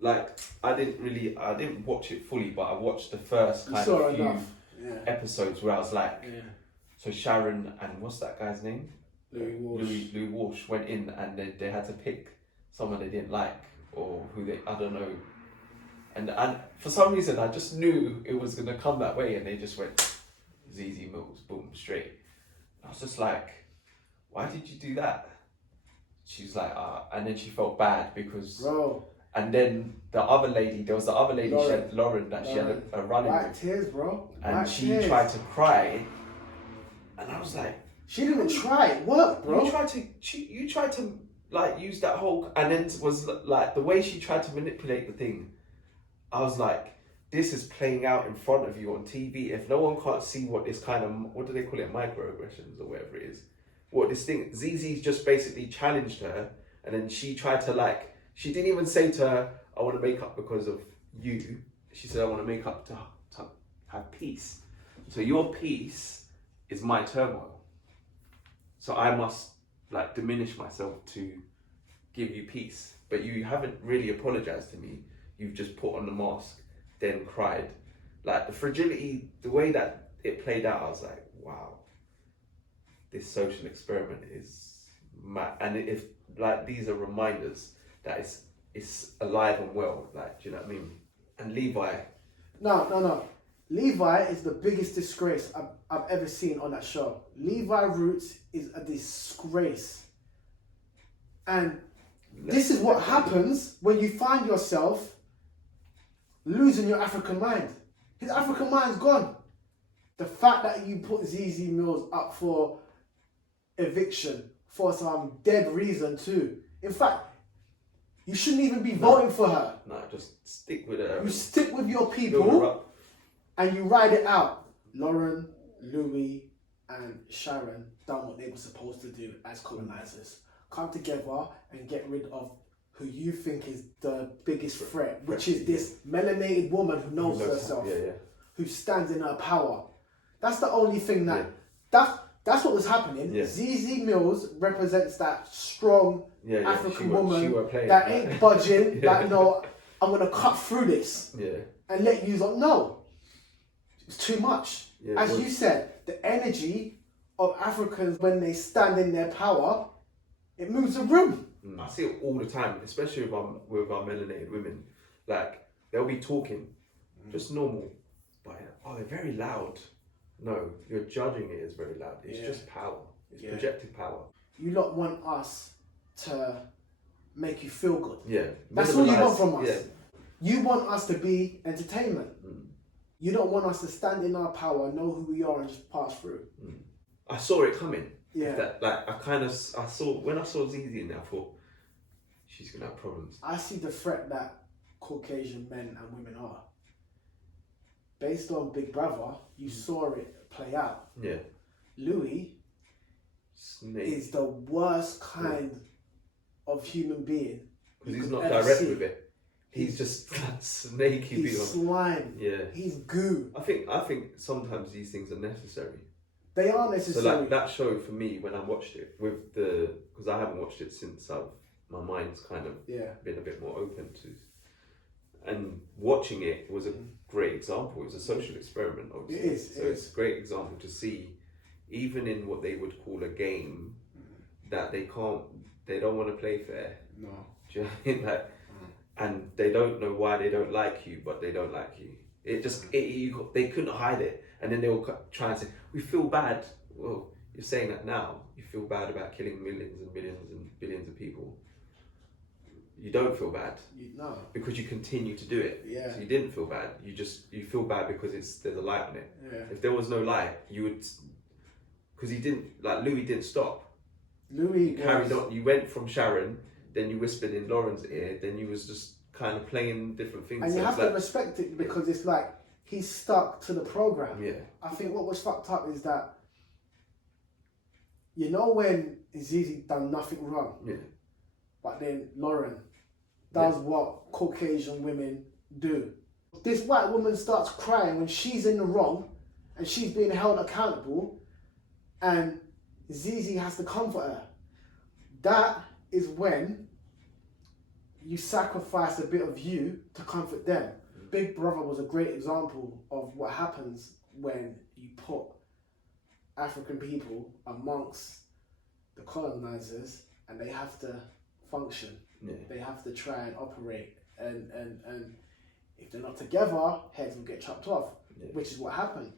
like I didn't watch it fully, but I watched the first kind of few episodes where I was like, so Sharon and what's that guy's name? Louis Walsh went in and they had to pick someone they didn't like or who I don't know. And for some reason I just knew it was gonna come that way, and they just went ZZ Mills, boom, straight. I was just like, why did you do that? She's like, and then she felt bad because. Bro. And then there was the other lady, Lauren, she had a run-in with. Tears, bro. And she tried to cry, and I was like, she didn't try. It worked, bro. You tried to like use that whole, and then was like the way she tried to manipulate the thing. I was like, this is playing out in front of you on TV. If no one can't see what this kind of, what do they call it, microaggressions or whatever it is, what this thing, ZZ's just basically challenged her, and then she tried to like. She didn't even say to her, I want to make up because of you. She said, I want to make up to have peace. So your peace is my turmoil. So I must like diminish myself to give you peace. But you haven't really apologized to me. You've just put on the mask, then cried. Like the fragility, the way that it played out, I was like, wow, this social experiment is mad. And if like these are reminders that it's alive and well, like, do you know what I mean? And Levi. No. Levi is the biggest disgrace I've ever seen on that show. Levi Roots is a disgrace. And this is what happens when you find yourself losing your African mind. His African mind's gone. The fact that you put ZZ Mills up for eviction for some dead reason too. In fact, you shouldn't even be voting for her. No, just stick with her. You stick with your people and you ride it out. Lauren, Louis, and Sharon done what they were supposed to do as colonizers. Come together and get rid of who you think is the biggest threat, which is this melanated woman who knows herself, who stands in her power. That's the only thing that's what was happening. Yeah. ZZ Mills represents that strong African woman that ain't budging. Like, no, I'm gonna cut through this and let you know. It's too much. Yeah, as you said, the energy of Africans when they stand in their power, it moves the room. I see it all the time, especially with our melanated women. Like they'll be talking, just normal, but they're very loud. No, you're judging it as very loud. It's just power. It's projected power. You lot want us to make you feel good. Yeah. That's all you want from us. Yeah. You want us to be entertainment. You don't want us to stand in our power, know who we are, and just pass through. I saw it coming. Yeah. When I saw ZZ in there, I thought, she's going to have problems. I see the threat that Caucasian men and women are. Based on Big Brother, you saw it play out. Yeah. Louis is the worst kind of human being. Because he's not direct with it. He's just snaky. He's slime. Yeah. He's goo. I think sometimes these things are necessary. They are necessary. So like that show for me, when I watched it because I haven't watched it since my mind's kind of been a bit more open to. And watching it was a great example. It was a social experiment, obviously. It is. It's a great example to see, even in what they would call a game, that they don't want to play fair. No. Do you know what I mean? Like, and they don't know why they don't like you, but they don't like you. They couldn't hide it. And then they will try and say, we feel bad. Well, you're saying that now. You feel bad about killing millions and millions and billions of people. You don't feel bad. No. Because you continue to do it. Yeah. So you didn't feel bad. You feel bad because there's a light on it. Yeah. If there was no light, you would, because Louis didn't stop. Louis carried on. You went from Sharon, then you whispered in Lauren's ear, then you was just kind of playing different things. And you have to respect it because it's like he's stuck to the program. Yeah. I think what was fucked up is that, when ZZ done nothing wrong. Yeah. But then Lauren does what Caucasian women do. This white woman starts crying when she's in the wrong and she's being held accountable, and ZZ has to comfort her. That is when you sacrifice a bit of you to comfort them. Big Brother was a great example of what happens when you put African people amongst the colonizers and they have to function. Yeah. They have to try and operate, and if they're not together, heads will get chopped off, Yeah. which is what happened.